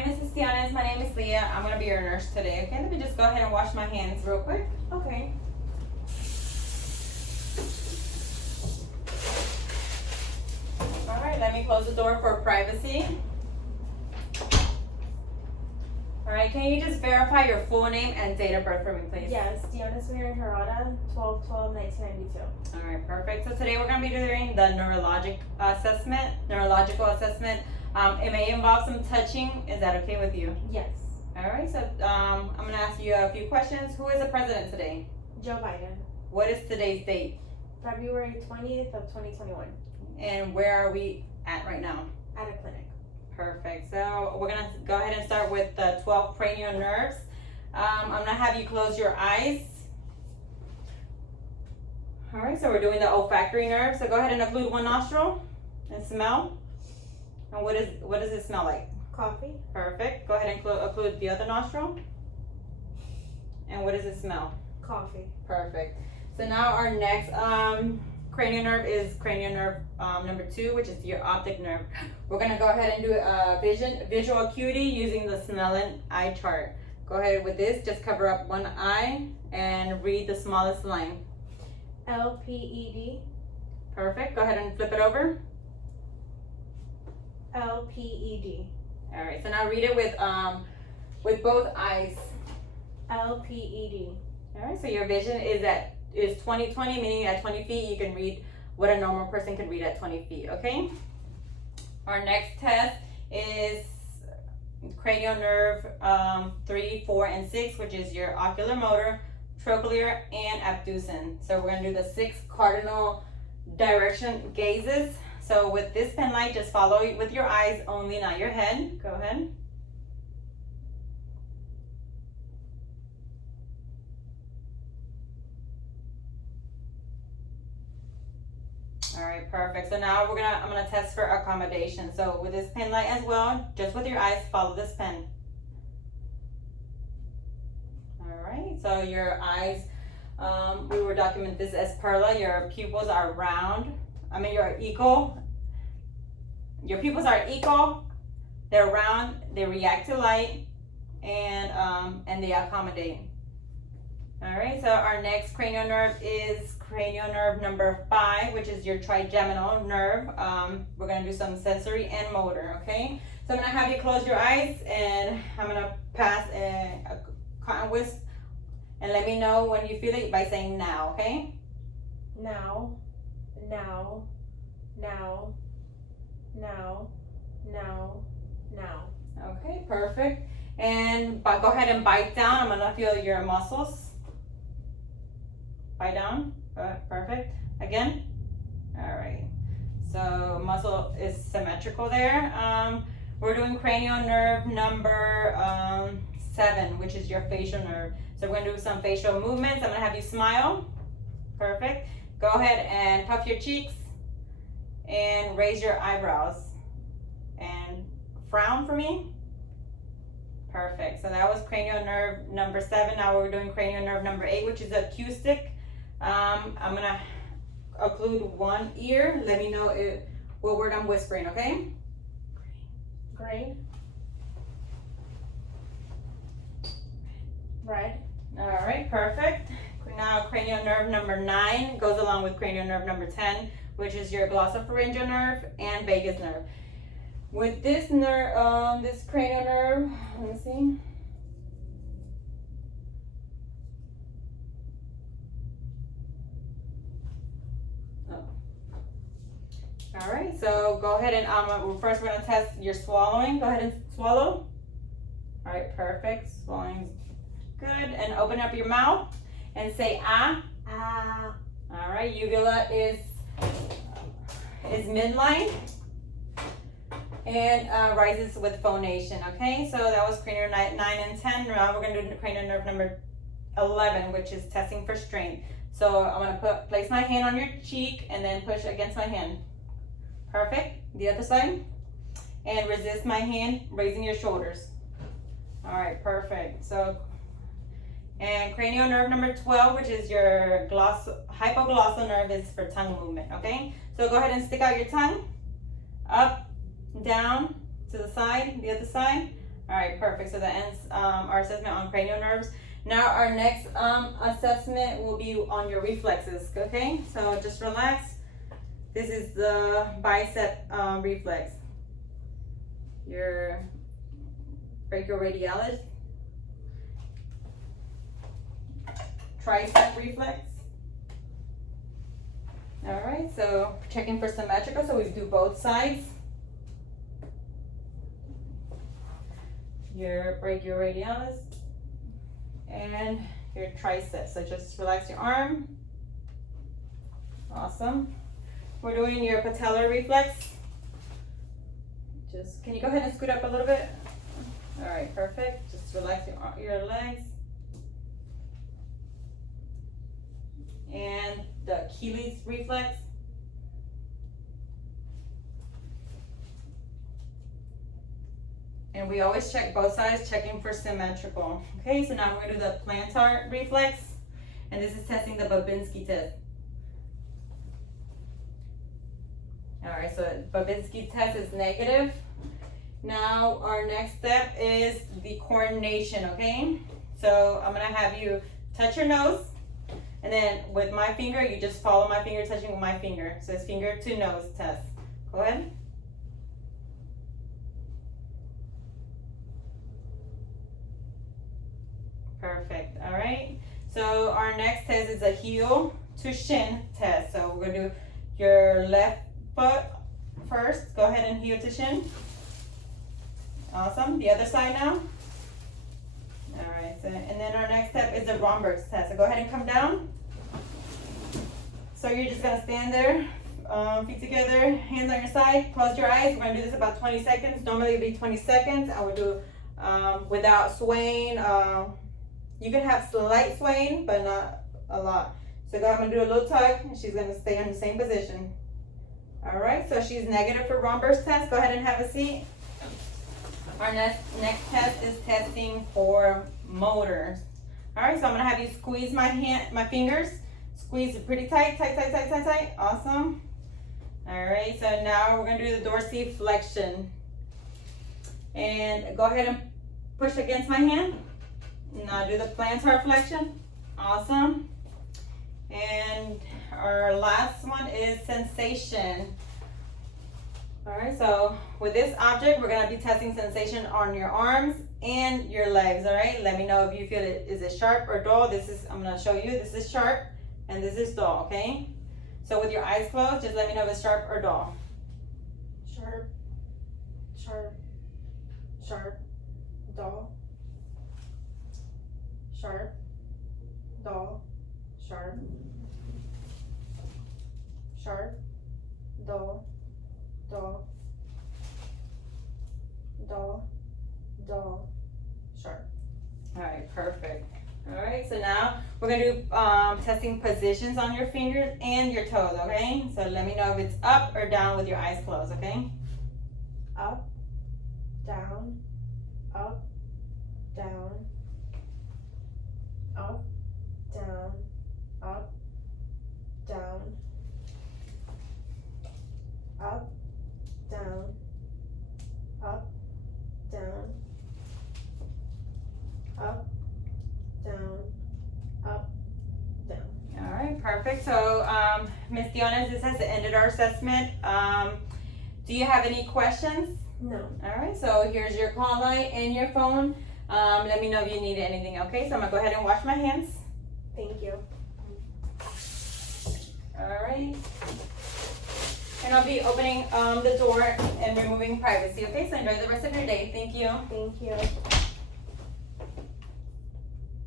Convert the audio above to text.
Hi, Mrs. Tianes. My name is Leah. I'm going to be your nurse today. Okay, let me just go ahead and wash my hands real quick. Okay. All right, let me close the door for privacy. All right, can you just verify your full name and date of birth for me, please? Yes, Diana Samir Harada, 12/12/1992. All right, perfect. So today we're going to be doing the neurological assessment. It may involve some touching. Is that okay with you? Yes. All right, so I'm going to ask you a few questions. Who is the president today? Joe Biden, What is today's date? February 20th of 2021, And where are we at right now? at a clinic. Perfect. So we're going to go ahead and start with the 12 cranial nerves. I'm going to have you close your eyes. All right, so we're doing the olfactory nerve. So go ahead and occlude one nostril and smell. And what does it smell like? Coffee, Perfect. Go ahead and occlude the other nostril. And what does it smell? coffee. Perfect. So now our next cranial nerve is cranial nerve number 2, which is your optic nerve. We're gonna go ahead and do visual acuity using the Snellen eye chart. Go ahead with this. Just cover up one eye and read the smallest line. LPED, Perfect. Go ahead and flip it over. LPED, All right. So now read it with both eyes. LPED. All right. So your vision is 20/20, meaning at 20 feet you can read what a normal person can read at 20 feet. Okay. Our next test is cranial nerve 3, 4, and 6, which is your ocular motor, trochlear, and abducens. So we're gonna do the 6 cardinal direction gazes. So with this pen light, just follow it with your eyes only, not your head. Go ahead. All right, perfect. So now I'm gonna test for accommodation. So with this pen light as well, just with your eyes, follow this pen. All right. So your eyes, we will document this as perla. Your pupils are round. Your pupils are equal. They're round. They react to light, and they accommodate. All right. So our next cranial nerve is cranial nerve number 5, which is your trigeminal nerve. We're gonna do some sensory and motor. Okay. So I'm gonna have you close your eyes, and I'm gonna pass a cotton wisp, and let me know when you feel it by saying now. Okay. Now, now, now, now, now, now. Okay, perfect. And go ahead and bite down. I'm gonna feel your muscles. Bite down. Perfect. Again. All right. So muscle is symmetrical there. We're doing cranial nerve number 7, which is your facial nerve. So we're gonna do some facial movements. I'm gonna have you smile. Perfect. Go ahead and puff your cheeks and raise your eyebrows and frown for me. Perfect. So that was cranial nerve number 7. Now we're doing cranial nerve number 8, which is acoustic. I'm gonna occlude one ear. Let me know what word I'm whispering, okay? Green, red, All right, perfect. Now cranial nerve number 9 goes along with cranial nerve number 10, which is your glossopharyngeal nerve and vagus nerve. With this nerve, this cranial nerve, let me see. All right, so go ahead and first we're gonna test your swallowing. Go ahead and swallow. All right, perfect. Swallowing's good. And open up your mouth and say ah. ah, All right, uvula is midline and rises with phonation. Okay, so that was cranial 9 and 10. Now we're gonna do cranial nerve number 11, which is testing for strength. So I'm gonna place my hand on your cheek and then push against my hand. Perfect. The other side. And resist my hand, raising your shoulders. All right, perfect. So, and cranial nerve number 12, which is your hypoglossal nerve, is for tongue movement, okay? So go ahead and stick out your tongue. Up, down, to the side, the other side. All right, perfect. So that ends our assessment on cranial nerves. Now our next assessment will be on your reflexes, okay? So just relax. This is the bicep reflex. Your brachioradialis, tricep reflex. All right, so checking for symmetrical, so we do both sides. Your brachioradialis and your triceps. So just relax your arm. Awesome. We're doing your patellar reflex. Just, can you go ahead and scoot up a little bit? All right, perfect. Just relax your legs. And the Achilles reflex. And we always check both sides, checking for symmetrical. Okay, so now we're gonna do the plantar reflex. And this is testing the Babinski test. All right, so Babinski test is negative. Now our next step is the coordination, okay? So I'm gonna have you touch your nose, and then with my finger, you just follow my finger, touching with my finger. So it's finger to nose test. Go ahead. Perfect, all right. So our next test is a heel to shin test. So we're gonna do your left foot first. Go ahead and heel to shin. Awesome, the other side now. All right, so, and then our next step is the Romberg's test. So go ahead and come down. So you're just gonna stand there, feet together, hands on your side, close your eyes. We're gonna do this about 20 seconds. Normally it'd be 20 seconds. I would do without swaying. You can have slight swaying, but not a lot. So I'm gonna do a little tug, and she's gonna stay in the same position. All right, so she's negative for Romberg's test. Go ahead and have a seat. Our next test is testing for motors. All right, so I'm gonna have you squeeze my fingers. Squeeze it pretty tight, tight, tight, tight, tight, tight. Awesome. All right, so now we're gonna do the dorsiflexion. And go ahead and push against my hand. Now do the plantar flexion. Awesome. And our last one is sensation. All right, so with this object, we're gonna be testing sensation on your arms and your legs, all right? Let me know if you feel it, is it sharp or dull? I'm gonna show you, this is sharp and this is dull, okay? So with your eyes closed, just let me know if it's sharp or dull. Sharp, sharp, sharp, dull, sharp, dull, sharp, sharp, dull, dull, dull, dull, sharp. All right, perfect. All right, so now we're gonna do testing positions on your fingers and your toes, okay? So let me know if it's up or down with your eyes closed, okay? Up, down, up, down, up, down, up, down, up, down, up, down, up, down, up, down. All right, perfect. So, Ms. Diones, this has ended our assessment. Do you have any questions? No. All right, so here's your call light and your phone. Let me know if you need anything, okay? So I'm gonna go ahead and wash my hands. Thank you. All right. And I'll be opening the door and removing privacy, okay? So enjoy the rest of your day. Thank you. Thank you.